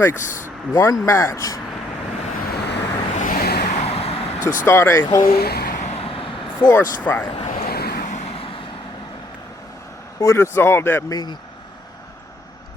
takes one match to start a whole forest fire. What does all that mean?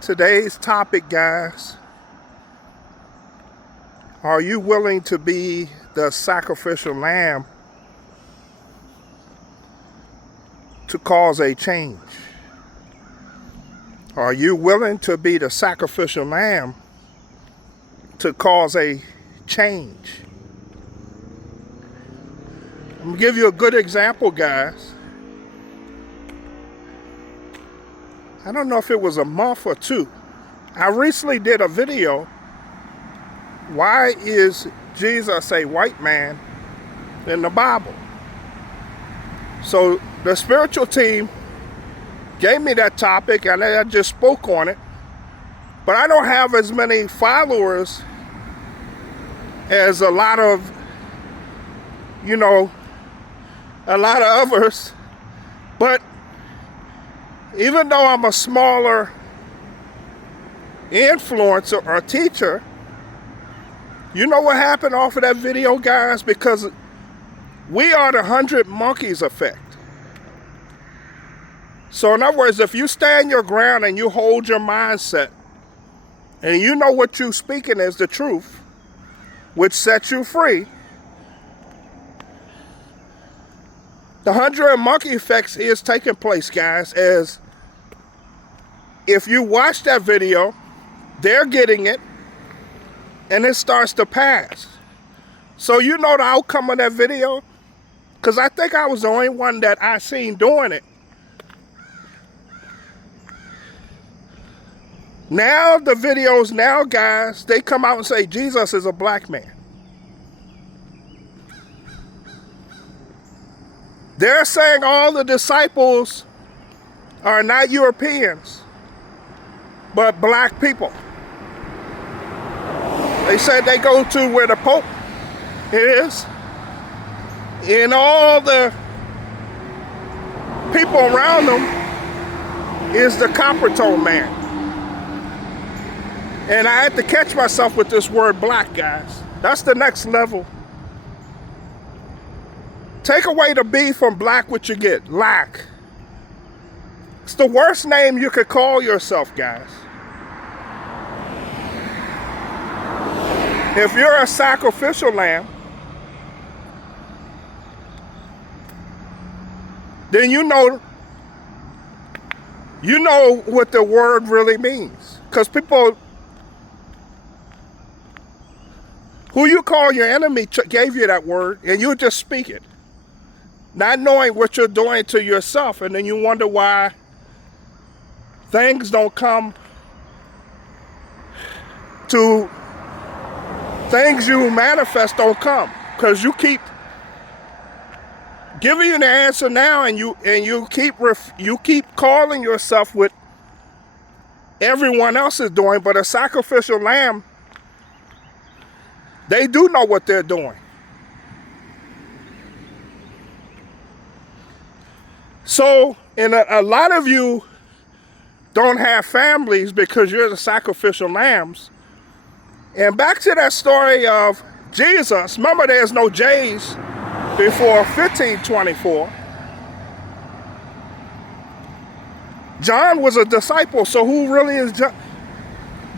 Today's topic, guys, are you willing to be the sacrificial lamb to cause a change? Are you willing to be the sacrificial lamb to cause a change? I'm going to give you a good example, guys. I don't know if it was a month or two. I recently did a video, why is Jesus a white man in the Bible? So the spiritual team gave me that topic and I just spoke on it. But I don't have as many followers as a lot of others. But even though I'm a smaller influencer or teacher, you know what happened off of that video, guys? Because we are the 100 monkeys effect. So in other words, if you stand your ground and you hold your mindset and you know what you're speaking is the truth, which sets you free, the 100 monkey effects is taking place, guys, as if you watch that video, they're getting it, and it starts to pass. So you know the outcome of that video? Because I think I was the only one that I seen doing it. Now the videos, guys, they come out and say Jesus is a black man. They're saying all the disciples are not Europeans, but black people. They said they go to where the Pope is, and all the people around them is the copper tone man. And I had to catch myself with this word black, guys. That's the next level. Take away the B from black, what you get? Lack. It's the worst name you could call yourself, guys. If you're a sacrificial lamb, then you know what the word really means. Because people who you call your enemy gave you that word, and you just speak it, not knowing what you're doing to yourself, and then you wonder why things don't come to things you manifest don't come, because you keep giving you the answer now, and you keep calling yourself what everyone else is doing. But a sacrificial lamb, they do know what they're doing. So, and a lot of you don't have families because you're the sacrificial lambs. And back to that story of Jesus, remember there's no J's before 1524. John was a disciple, so who really is John?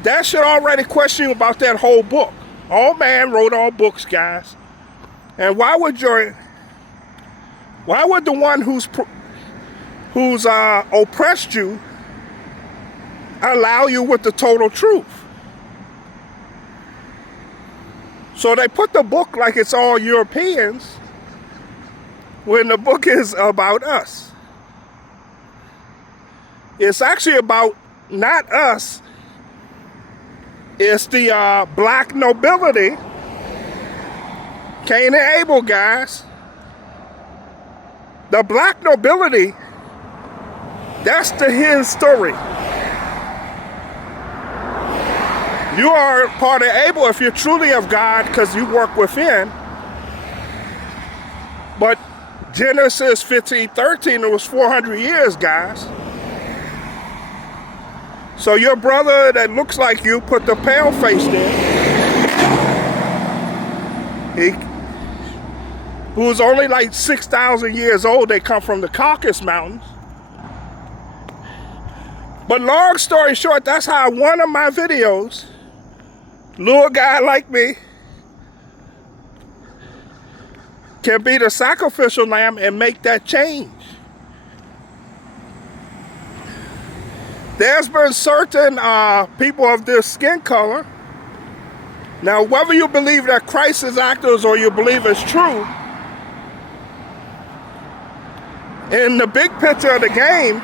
That should already question you about that whole book. All man wrote all books, guys. And why would the one who's oppressed you allow you with the total truth? So they put the book like it's all Europeans when the book is about us. It's actually about not us. It's the black nobility, Cain and Abel, guys. The black nobility, that's his story. You are part of Abel if you're truly of God, because you work within. But Genesis 15:13, it was 400 years, guys. So your brother that looks like you put the pale face there. Who's only like 6,000 years old. They come from the Caucasus Mountains. But long story short, that's how one of my videos, little guy like me, can be the sacrificial lamb and make that change. There's been certain people of this skin color. Now, whether you believe that Christ is actors or you believe it's true, in the big picture of the game,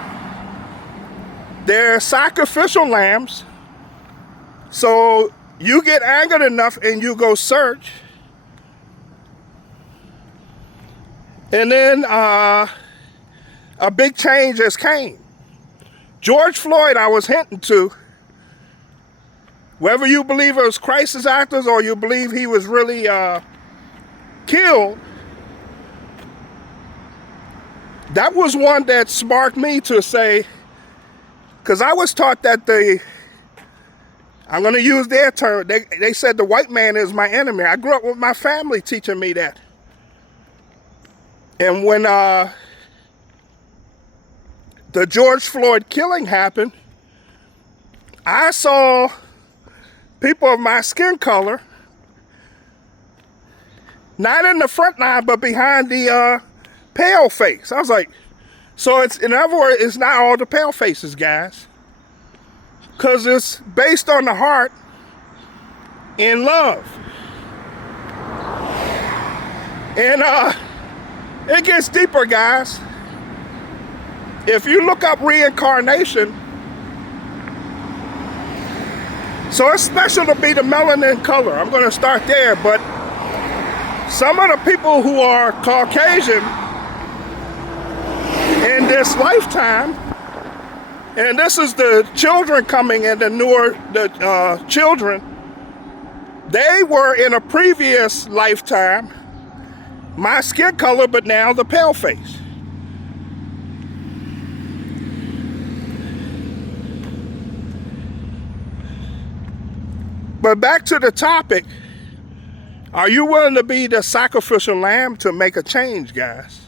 they're sacrificial lambs. So you get angered enough and you go search. And then a big change has came. George Floyd, I was hinting to, whether you believe it was Christ's actors or you believe he was really killed, that was one that sparked me to say, because I was taught that I'm going to use their term, they said the white man is my enemy. I grew up with my family teaching me that. And when the George Floyd killing happened, I saw people of my skin color, not in the front line, but behind the pale face. I was like, so it's, in other words, it's not all the pale faces, guys. Because it's based on the heart and love. And it gets deeper, guys. If you look up reincarnation, so it's special to be the melanin color. I'm going to start there, but some of the people who are Caucasian in this lifetime, and this is the children coming in, the children, they were in a previous lifetime my skin color, but now the pale face. But back to the topic, are you willing to be the sacrificial lamb to make a change, guys?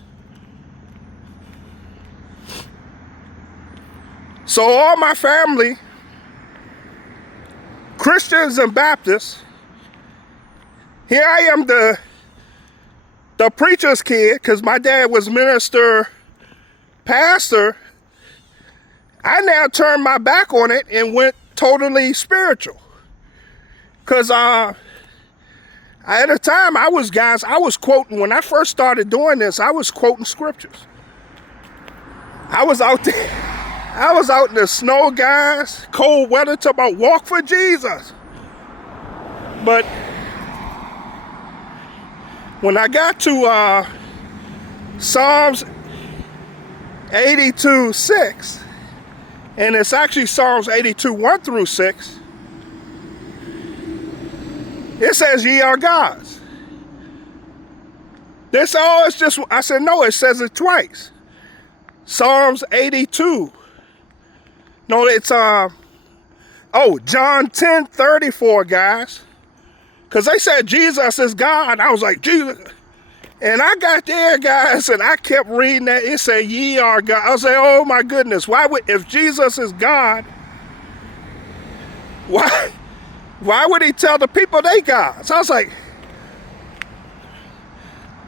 So all my family, Christians and Baptists, here I am the preacher's kid, because my dad was minister, pastor. I now turned my back on it and went totally spiritual. Because at the time I was quoting, when I first started doing this, I was quoting scriptures. I was out there. I was out in the snow, guys, cold weather, talking about walk for Jesus. But when I got to Psalms 82:6, and it's actually Psalms 82:1 through 6, it says, ye are gods. They said, oh, it's just, I said, no, it says it twice. Psalms 82. No, it's, John 10:34, guys. Because they said Jesus is God. I was like, Jesus. And I got there, guys, and I kept reading that. It said, ye are God. I was like, oh my goodness. If Jesus is God, why would he tell the people they gods? I was like,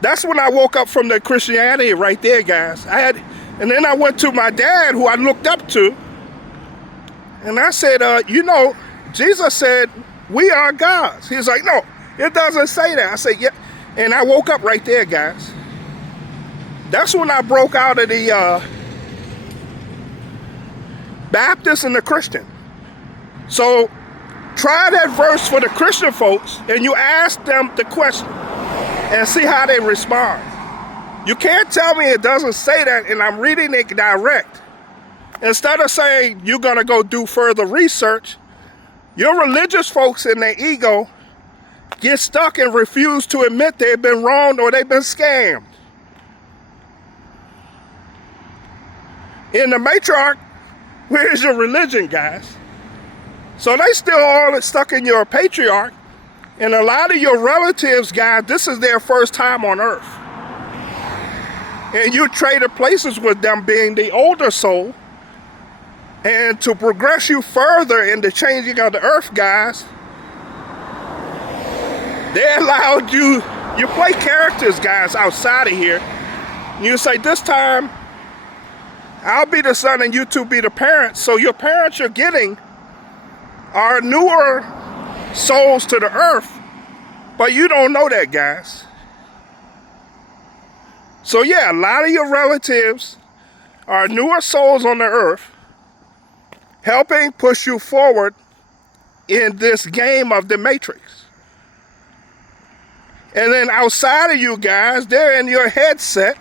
that's when I woke up from the Christianity right there, guys. And then I went to my dad, who I looked up to, and I said, Jesus said, we are gods. He was like, no, it doesn't say that. I said, yeah. And I woke up right there, guys. That's when I broke out of the Baptist and the Christian. So try that verse for the Christian folks, and you ask them the question and see how they respond. You can't tell me it doesn't say that and I'm reading it direct. Instead of saying you're going to go do further research, your religious folks in their ego get stuck and refuse to admit they've been wronged or they've been scammed. In the matriarch, where is your religion, guys? So they still all stuck in your patriarch. And a lot of your relatives, guys, this is their first time on earth. And you traded places with them being the older soul. And to progress you further in the changing of the earth, guys, they allowed you play characters, guys, outside of here. You say, this time, I'll be the son and you two be the parents. So your parents you're getting are newer souls to the earth, but you don't know that, guys. So yeah, a lot of your relatives are newer souls on the earth, helping push you forward in this game of the Matrix. And then outside of you guys, they're in your headset,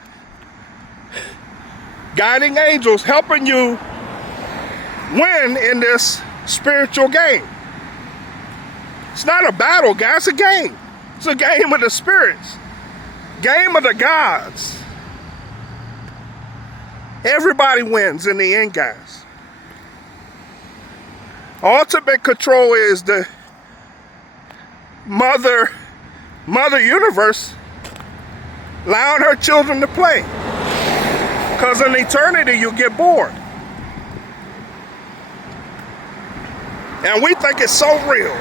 guiding angels, helping you win in this spiritual game. It's not a battle, guys, it's a game. It's a game of the spirits, game of the gods. Everybody wins in the end, guys. Ultimate control is the mother universe allowing her children to play. Because in eternity, you get bored. And we think it's so real.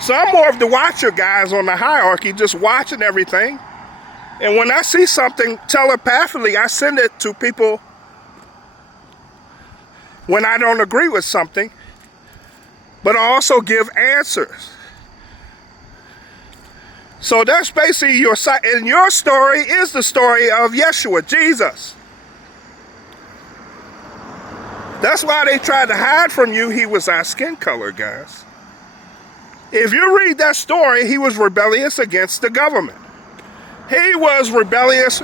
So I'm more of the watcher, guys, on the hierarchy, just watching everything. And when I see something telepathically, I send it to people when I don't agree with something. But I also give answers. So that's basically your side. And your story is the story of Yeshua, Jesus. That's why they tried to hide from you. He was our skin color, guys. If you read that story, he was rebellious against the government. He was rebellious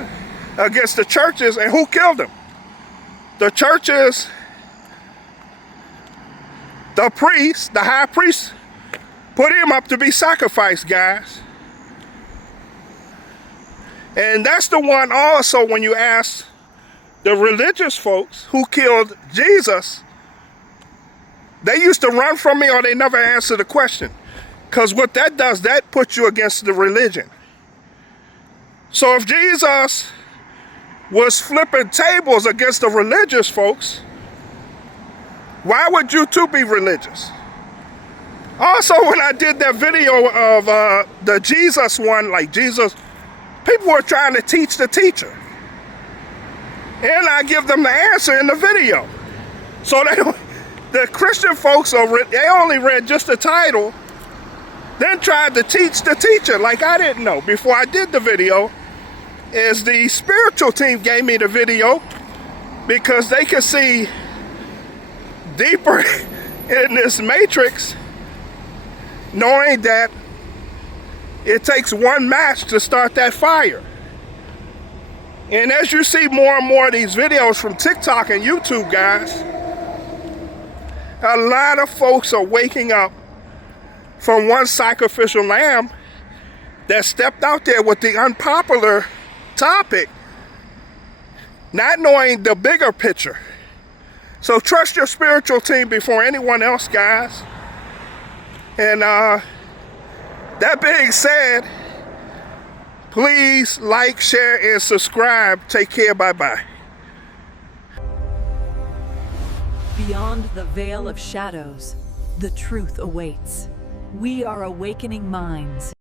against the churches, and who killed him? The churches, the priest, the high priest, put him up to be sacrificed, guys. And that's the one also when you ask the religious folks who killed Jesus, they used to run from me or they never answer the question. Because what that does, that puts you against the religion. So if Jesus was flipping tables against the religious folks, why would you too be religious? Also, when I did that video of the Jesus one, like Jesus, people were trying to teach the teacher. And I give them the answer in the video. So the Christian folks, they only read just the title, then tried to teach the teacher like I didn't know. Before I did the video, is the spiritual team gave me the video because they could see deeper in this matrix, knowing that it takes one match to start that fire. And as you see more and more of these videos from TikTok and YouTube, guys, a lot of folks are waking up from one sacrificial lamb that stepped out there with the unpopular topic, not knowing the bigger picture. So trust your spiritual team before anyone else, guys. And that being said, please like, share, and subscribe. Take care. Bye-bye. Beyond the veil of shadows, the truth awaits. We are awakening minds.